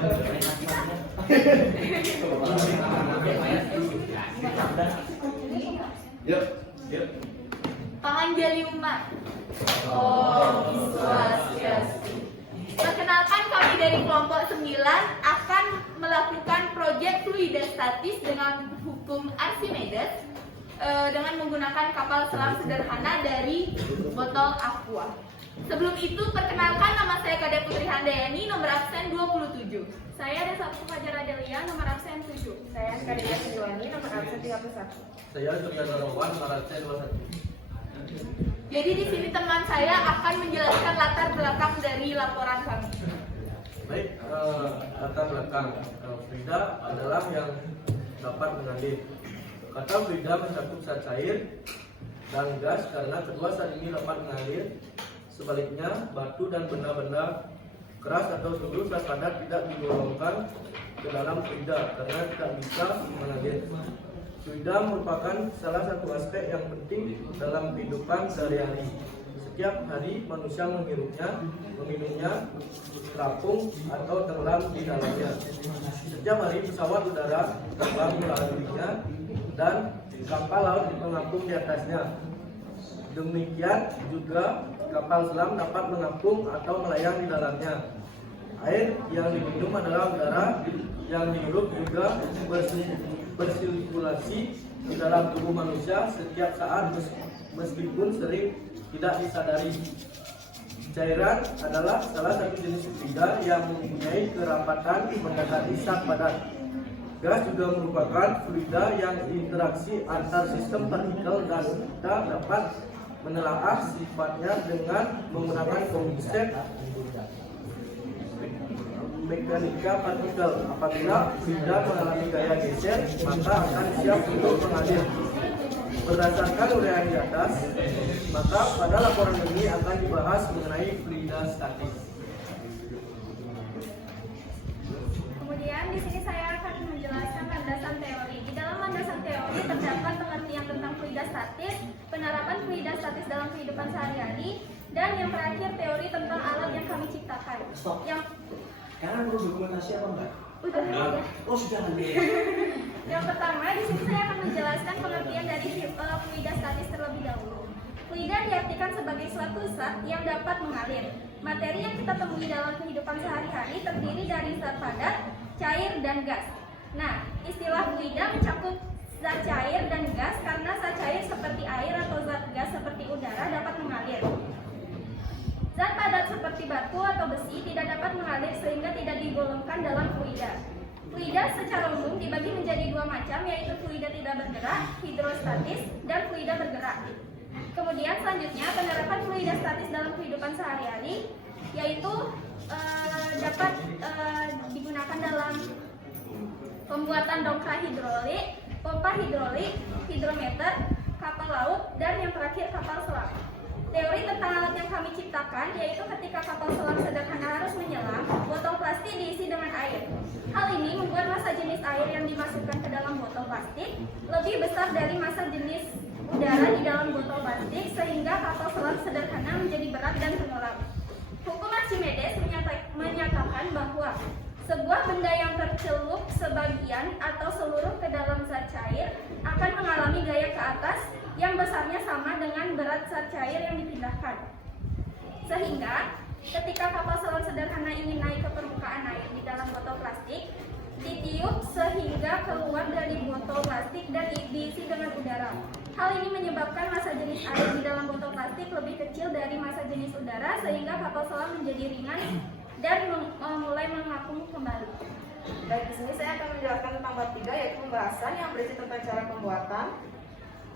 Yuk, yuk. Pangangeliuma. Oh, Swastiastu. Perkenalkan, kami dari kelompok 9 akan melakukan proyek fluidostatis dengan hukum Archimedes dengan menggunakan kapal selam sederhana dari botol aqua. Sebelum itu, perkenalkan, nama saya Kade Putri Handayani, nomor absen 27. Saya Desa Fajar Adelia, nomor absen 7. Saya Kadelia Sinduani, nomor absen 31. Saya Surya Dorowan, nomor absen 21. Jadi di sini teman saya akan menjelaskan latar belakang dari laporan kami. Baik, latar belakang fluida adalah yang dapat mengalir. Kata fluida mencakup zat cair dan gas karena kedua zat ini dapat mengalir. Sebaliknya, batu dan benda-benda keras atau seluruh zat padat tidak digolongkan ke dalam fluida karena tidak bisa mengalir. Fluida merupakan salah satu aspek yang penting dalam kehidupan sehari-hari. Setiap hari manusia menghirupnya, meminumnya, terapung atau tenggelam di dalamnya. Setiap hari pesawat udara terbang melaluinya dan kapal laut mengapung di atasnya. Demikian juga kapal selam dapat mengapung atau melayang di dalamnya. Air yang diminum adalah udara yang dihirup juga bersirkulasi di dalam tubuh manusia setiap saat meskipun sering tidak disadari. Cairan adalah salah satu jenis fluida yang mempunyai kerapatan mendekati zat padat. Gas juga merupakan fluida yang interaksi antar sistem partikel dan kita dapat menelaah sifatnya dengan menggunakan konsep mekanika partikel. Apabila fluida mengalami gaya geser, maka akan siap untuk mengalir. Berdasarkan uraian di atas, maka pada laporan ini akan dibahas mengenai fluida statis. Kemudian di sini saya akan menjelaskan landasan teori. Di dalam landasan teori terdapat pengertian tentang fluida statis, penerapan fluida statis dalam kehidupan sehari-hari, dan yang terakhir teori tentang alat yang kami ciptakan. Stop. Yang Sekarang perlu dokumentasi apa enggak? udah. Oh sudah. Yang pertama, di sini saya akan menjelaskan pengertian dari fluida statis terlebih dahulu. Fluida diartikan sebagai suatu zat yang dapat mengalir. Materi yang kita temui dalam kehidupan sehari-hari terdiri dari zat padat, cair, dan gas. Nah, istilah fluida mencakup zat cair dan gas karena zat cair seperti air atau zat gas seperti udara dapat mengalir. Zat padat seperti batu atau besi tidak dapat mengalir sehingga tidak digolongkan dalam fluida. Fluida secara umum dibagi menjadi dua macam, yaitu fluida tidak bergerak, hidrostatis, dan fluida bergerak. Kemudian selanjutnya penerapan fluida statis dalam kehidupan sehari-hari, yaitu dapat digunakan dalam pembuatan dongkrak hidrolik, pompa hidrolik, hidrometer, kapal laut, dan yang terakhir kapal selam. Teori tentang alat yang kami ciptakan yaitu ketika kapal selam sederhana harus menyelam, botol plastik diisi dengan air. Hal ini membuat massa jenis air yang dimasukkan ke dalam botol plastik lebih besar dari massa jenis udara di dalam botol plastik sehingga kapal selam sederhana menjadi berat dan tenggelam. Hukum Archimedes menyatakan bahwa sebuah benda yang tercelup sebagian atau seluruh ke dalam zat cair akan mengalami gaya ke atas yang besarnya sama dengan berat zat cair yang dipindahkan. Sehingga ketika kapal selam sederhana ingin naik ke permukaan air di dalam botol plastik, ditiup sehingga keluar dari botol plastik dan diisi dengan udara. Hal ini menyebabkan massa jenis air di dalam botol plastik lebih kecil dari massa jenis udara sehingga kapal selam menjadi ringan dan mulai mengapung kembali. Baik, di sini saya akan menjelaskan tentang bab 3, yaitu pembahasan yang berisi tentang cara pembuatan,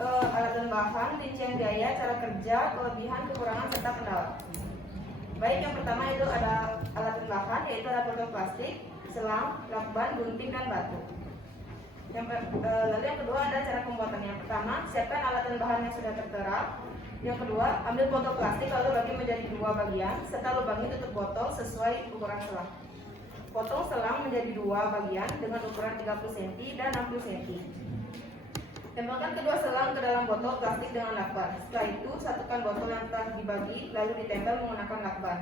alat dan bahan, rincian biaya, cara kerja, kelebihan, kekurangan, serta kendala. Baik, yang pertama itu ada alat dan bahan, yaitu ada botol plastik, selang, lakban, gunting, dan batu. Lalu yang kedua ada cara pembuatannya. Yang pertama, siapkan alat dan bahan yang sudah tertera. Yang kedua, ambil botol plastik lalu bagi menjadi dua bagian, serta lubangi tutup botol sesuai ukuran selang. Potong selang menjadi dua bagian dengan ukuran 30 cm dan 60 cm. Tempelkan kedua selang ke dalam botol plastik dengan lakban. Setelah itu, satukan botol yang telah dibagi lalu ditempel menggunakan lakban.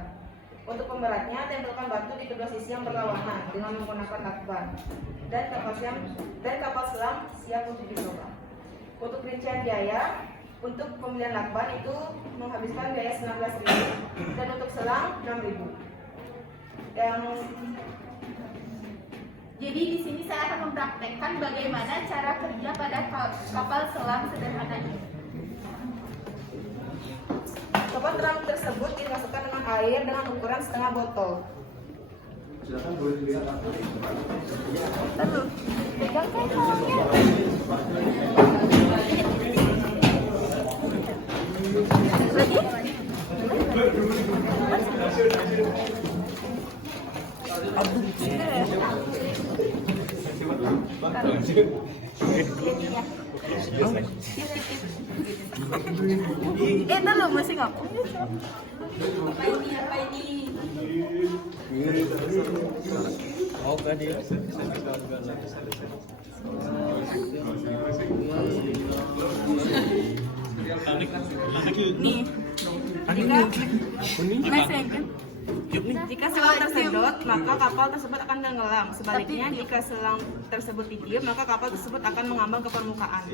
Untuk pemberatnya, tempelkan batu di kedua sisi yang berlawanan dengan menggunakan lakban. Dan kapal selam siap untuk dicoba. Untuk rincian biaya, untuk pembelian lakban itu menghabiskan biaya 19.000 dan untuk selang 6.000. Jadi di sini saya akan mempraktekkan bagaimana cara kerja pada kapal selam sederhana ini. Kapal selam tersebut dimasukkan dengan air dengan ukuran setengah botol. Silakan boleh dilihat. Pegang kan kolomnya. Itu lo masih ngapain? Apa ini? Oh, kan dia. Nih. Jika selang tersedot, maka kapal tersebut akan tenggelam. Sebaliknya, jika selang tersebut ditiup, maka kapal tersebut akan mengambang ke permukaan.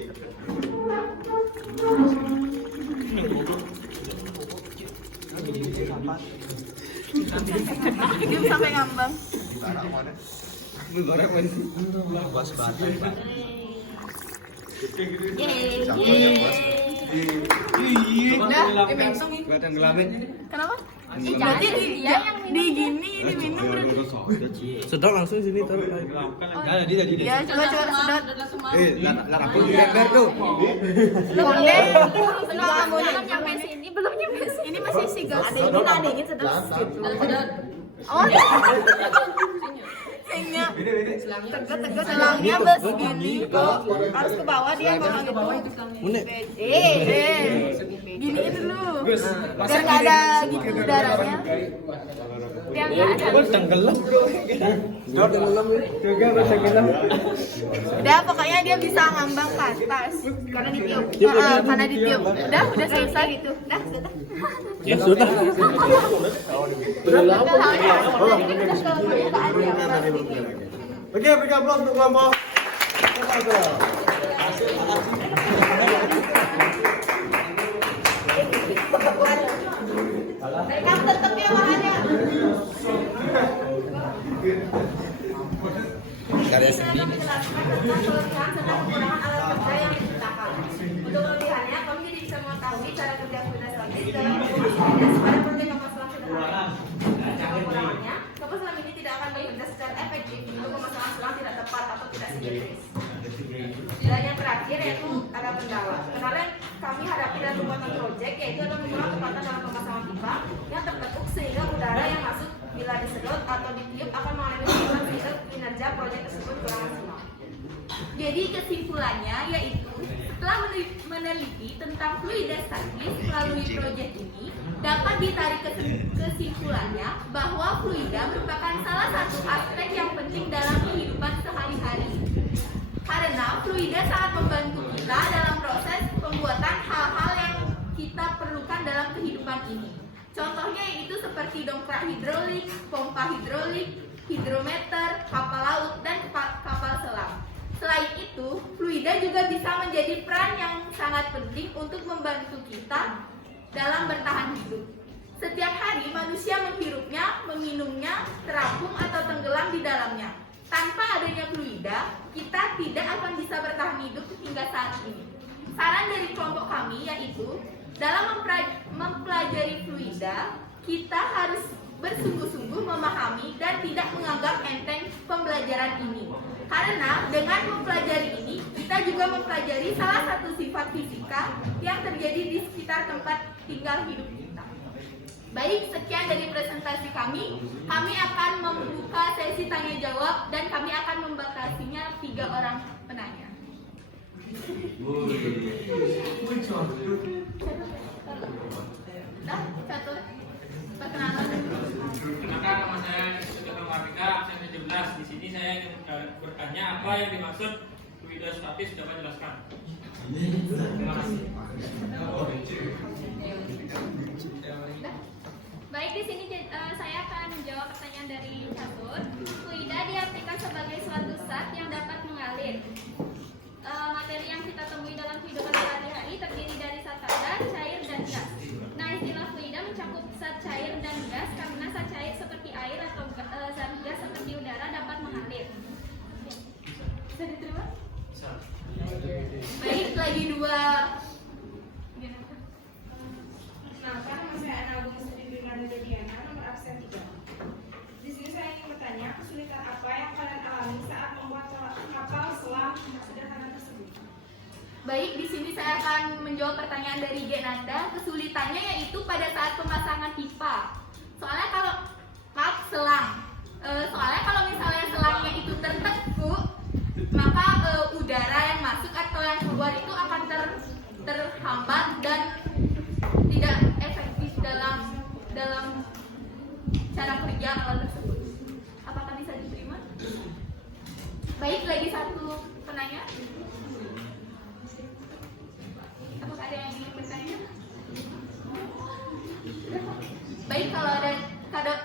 Diam sampai ngambang. Kenapa? Berarti di gini diminum berarti. Sedot langsung sini taruh. Ya coba sedot. Aku dilebar tuh. Konde. Belum nyampe sini, belum nyampe sini. Ini masih isi gas. Ada dingin sedot. Oh. Kayaknya tegak selangnya bes gini kok harus ke bawah dia kalau gitu. Gini dulu. Biar nggak ada gitu udaranya. Biar nggak ada. Tenggelam. Tenggelam ya. Udah pokoknya dia bisa ngambang ke atas karena ditiup. Karena ditiup. Udah selesai gitu. Udah. Ya sudah. Oke, berikan aplaus untuk kelompok. Pegang tetep ya warnanya. Karya seni. Untuk kelebihannya, kami jadi bisa mengetahui cara kerja fluida statis dalam pada proyek kapal selam sederhana. Kekurangannya, kapal selam ini tidak akan bekerja secara efektif untuk pemasangan selang tidak tepat atau tidak simetris. Dan yang terakhir yaitu ada kendala. Kendala yang kami hadapi dalam pembuatan proyek yaitu ada kurang tepatan dalam pemasangan pipa yang tertekuk sehingga udara yang masuk bila disedot atau ditiup akan mengalami penurunan sehingga kinerja proyek tersebut kurang maksimal. Jadi kesimpulannya yaitu setelah meneliti tentang fluida statis melalui proyek ini dapat ditarik kesimpulannya bahwa fluida merupakan salah satu aspek yang penting dalam kehidupan sehari-hari. Karena fluida sangat membantu kita dalam proses pembuatan hal-hal yang kita perlukan dalam kehidupan ini. Contohnya yaitu seperti dongkrak hidrolik, pompa hidrolik, hidrometer, kapal laut, dan kapal selam. Selain itu, fluida juga bisa menjadi peran yang sangat penting untuk membantu kita dalam bertahan hidup. Setiap hari manusia menghirupnya, meminumnya, terapung atau tenggelam di dalamnya. Tanpa adanya fluida, kita tidak akan bisa bertahan hidup hingga saat ini. Saran dari kelompok kami yaitu, dalam mempelajari fluida, kita harus bersungguh-sungguh memahami dan tidak menganggap enteng pembelajaran ini. Karena dengan mempelajari ini, kita juga mempelajari salah satu sifat fisika yang terjadi di sekitar tempat tinggal hidup kita. Baik, sekian dari presentasi kami. Kami akan membuka sesi tanya jawab dan kami akan membatasinya 3 orang penanya. Dah, satu. Perkenalan. Perkenalkan, nama saya Dr. Mafika, absen 17. Di sini saya ingin bertanya apa yang dimaksud fluida statis, dapat jelaskan? Terima kasih. Baik, di sini saya akan menjawab pertanyaan dari catur. Fluida diartikan sebagai suatu zat yang dapat mengalir. Materi yang kita temui dalam kehidupan sehari-hari terdiri dari zat padat, cair, dan gas. Nah, istilah fluida mencakup zat cair dan gas karena zat cair seperti air atau zat gas seperti udara dapat mengalir. Bisa diterima? Bisa. Baik, lagi dua. Kenalkan, nama saya Ana Agung Sri Firnanda Diana, nomor absen 3. Di sini saya ingin bertanya, kesulitan apa yang kalian alami saat membuat kapal selam sederhana tersebut? Baik, di sini saya akan menjawab pertanyaan dari Genanda. Kesulitannya yaitu pada saat pemasangan pipa. Soalnya kalau misalnya selangnya itu tertekuk, maka udara yang masuk atau yang keluar itu akan terhambat dan tidak efektif dalam cara kerja alat tersebut. Apakah bisa diterima? Baik, lagi satu penanya. Apakah ada yang ingin bertanya? Baik,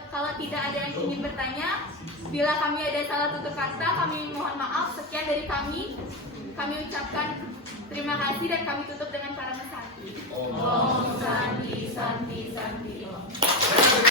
kalau tidak ada yang ingin bertanya, bila kami ada salah tutur kata, kami mohon maaf. Sekian dari kami. Kami ucapkan terima kasih dan kami tutup dengan para mesati. Om Santi Santi Santi.